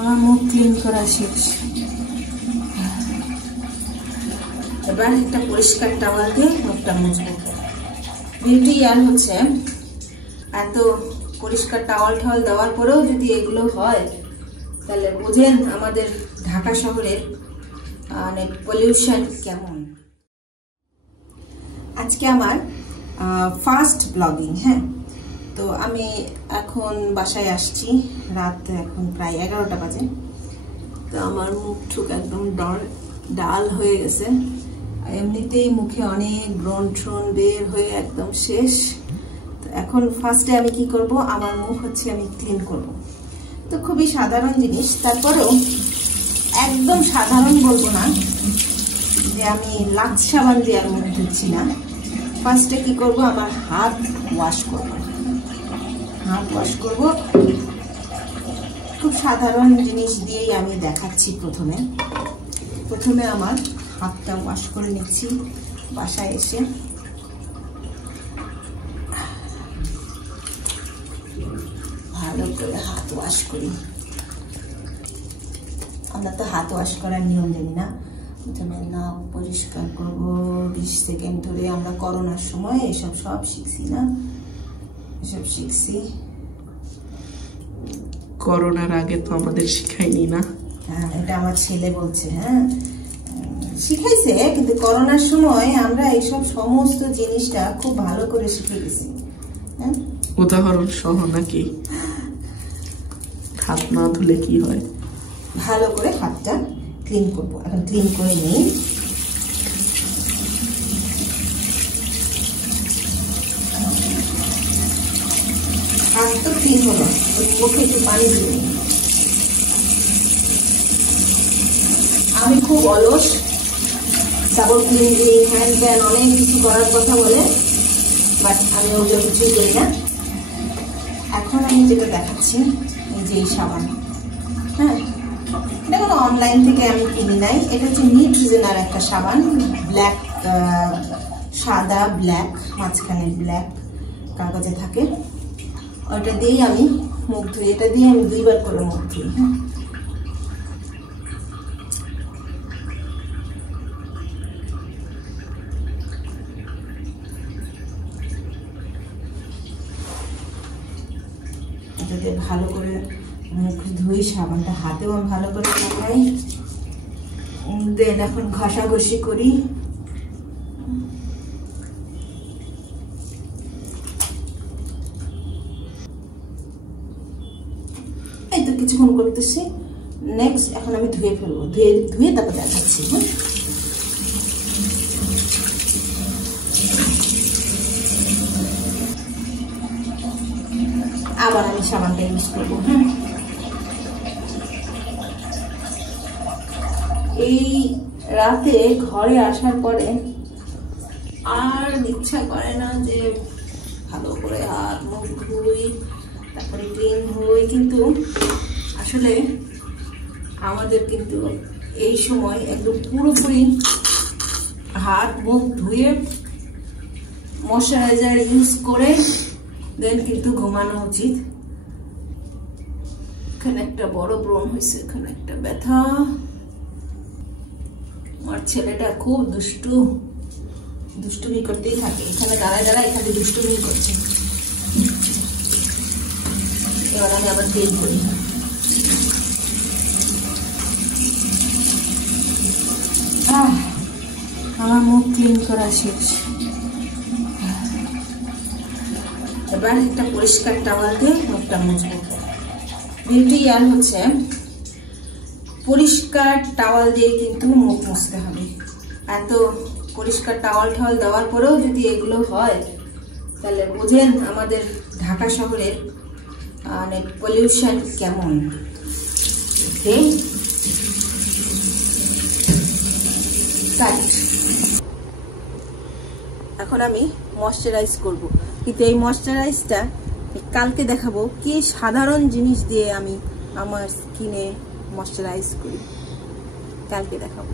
আমার মুখ ক্লিন করা শেষ। এবার একটা পরিষ্কার টাওয়াল দিয়ে মুখটা মুছবো। বিউটি আর হচ্ছে এত পরিষ্কার টাওয়াল দেওয়ার পরেও যদি এগুলো হয় তাহলে বুঝেন আমাদের ঢাকা শহরের পলিউশন কেমন। আজকে আমার ফার্স্ট ব্লগিং। হ্যাঁ, তো আমি এখন বাসায় আসছি, রাত এখন প্রায় 11টা বাজে। তো আমার মুখ ঠুক একদম ডাল হয়ে গেছে, এমনিতেই মুখে অনেক ব্রণ ট্রণ বের হয়ে একদম শেষ। তো এখন ফার্স্টে আমি কি করব, আমার মুখ হচ্ছে আমি ক্লিন করব। তো খুবই সাধারণ জিনিস, তারপরেও একদম সাধারণ বলবো না যে আমি লাক্স সাবান দিয়ে আর মুখ ধুচ্ছি না। ফার্স্টে কি করব, আমার হাত ওয়াশ করব। খুব সাধারণ জিনিস দিয়েই আমি দেখাচ্ছি। প্রথমে আমার হাতটা ওয়াশ করে নিচ্ছি। বাসায় এসে ভালো করে হাত ওয়াশ করি। আমরা তো হাত ওয়াশ করার নিয়ম জানি না। প্রথমে নাক পরিষ্কার করব 20 সেকেন্ড ধরে। আমরা করোনার সময় এসব সব শিখছি না, এসব শিখছি। করোনার আগে তো আমাদের শিখায়নি না। হ্যাঁ, এটা আমার ছেলে বলছে। হ্যাঁ, শিখাইছে, কিন্তু করোনার সময় আমরা এইসব সমস্ত জিনিসটা খুব ভালো করে শিখে গেছি। হ্যাঁ, উদাহরণ সহ নাকি? হাত না ধুলে কি হয়? ভালো করে হাতটা ক্লিন করবো। এখন ক্লিন করে নিই। হাত তো ক্লিন হলো, মুখে একটু পানি দিয়ে নিই। আমি খুব অলস, ডাবল ক্লিনজিং, হ্যান্ড ব্যান অনেক কিছু করার কথা বলে, বাট আমি ওগুলো কিছুই করি না। এখন আমি যেটা দেখাচ্ছি, এই যে এই সাবান। হ্যাঁ, এটা কোনো অনলাইন থেকে আমি কিনি নাই। এটা হচ্ছে নিউট্রিজেনার একটা সাবান, ব্ল্যাক, সাদা ব্ল্যাক, মাঝখানে ব্ল্যাক কাগজে থাকে। ওইটা দিয়েই আমি মুখ ধুই। এটা দিয়ে আমি 2 বার করে মুখ ধুই। হ্যাঁ, এটাতে ভালো করে মুখ ধুই। সাবানটা হাতেও আমি ভালো করে লাগাই। দেন এখন ঘষাঘষি করি। এই তো কিছুক্ষণ করতেছি। নেক্সট এখন আমি ধুয়ে ফেলবো। ধুয়ে তারপর দেখাচ্ছি। হ্যাঁ, আবার আমি সাবানটা ইউজ করবো। হ্যাঁ, এই রাতে ঘরে আসার পরে আর ইচ্ছা করে না যে ভালো করে হাত মুখ ধুই, তারপরে ক্লিন হই। কিন্তু আসলে আমাদের কিন্তু এই সময় একদম পুরোপুরি হাত মুখ ধুয়ে ময়শ্চারাইজার ইউজ করে দেন কিন্তু ঘুমানো উচিত। এখানে একটা বড় ব্রণ হয়েছে, এখানে একটা ব্যথা। আমার ছেলেটা খুব দুষ্টুমি করতেই থাকে। এখানে দাঁড়ায় এখানে দুষ্টুমি করছে। এবার আমি আবার তেল করি। আমার মুখ ক্লিন করা শেষ। এবার একটা পরিষ্কার টাওয়াল দিয়ে মুখটা মুছবো। বিউটি আর হচ্ছে পরিষ্কার টাওয়াল দিয়ে কিন্তু মুখ মুছতে হবে। এত পরিষ্কার টাওয়াল দেওয়ার পরেও যদি এগুলো হয় তাহলে বুঝেন আমাদের ঢাকা শহরের পলিউশন কেমন। এখন আমি ময়শ্চারাইজ করব, কিন্তু এই ময়শ্চারাইজটা কালকে দেখাবো কি সাধারণ জিনিস দিয়ে আমি আমার স্কিনে ময়শ্চারাইজ করি। কালকে দেখাবো।